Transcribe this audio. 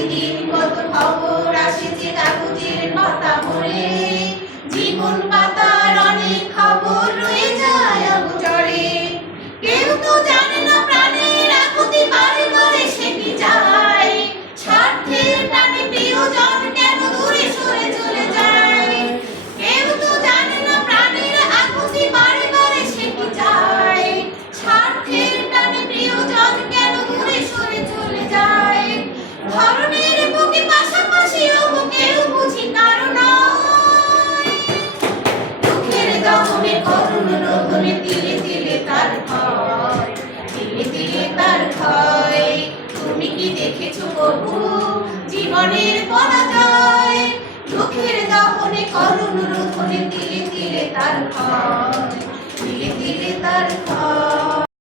প্রতিদিন কত খবর আসে যে কাগজের পাতা ভরে, জীবন পাতার অনেক খবর রয়ে যায় অগোচরে। কেউ তো জানে না প্রাণের আকুতি বারে বারে সে কি যায়, স্বার্থের টানে প্রিয়জন কেন দূরে সরে চলে যায়। কেউ তো জানে না প্রাণের আকুতি বারে বারে সে কি যায়, স্বার্থের টানে প্রিয়জন কেন দূরে সরে চলে যায়। ধরনের বুকে পাশাপাশি ওগো কেউ বুঝি কারণ দুঃখের দহনে করুণ রোদনে তিলে তিলে তার ক্ষয়, তিলে তিলে তার ক্ষয়। তুমি কি দেখেছো কবু জীবনের পরাজয়? দুঃখের দহনে করুণ রোদনে তিলে তিলে তার ক্ষয়, তিলে তিলে তার ক্ষয়।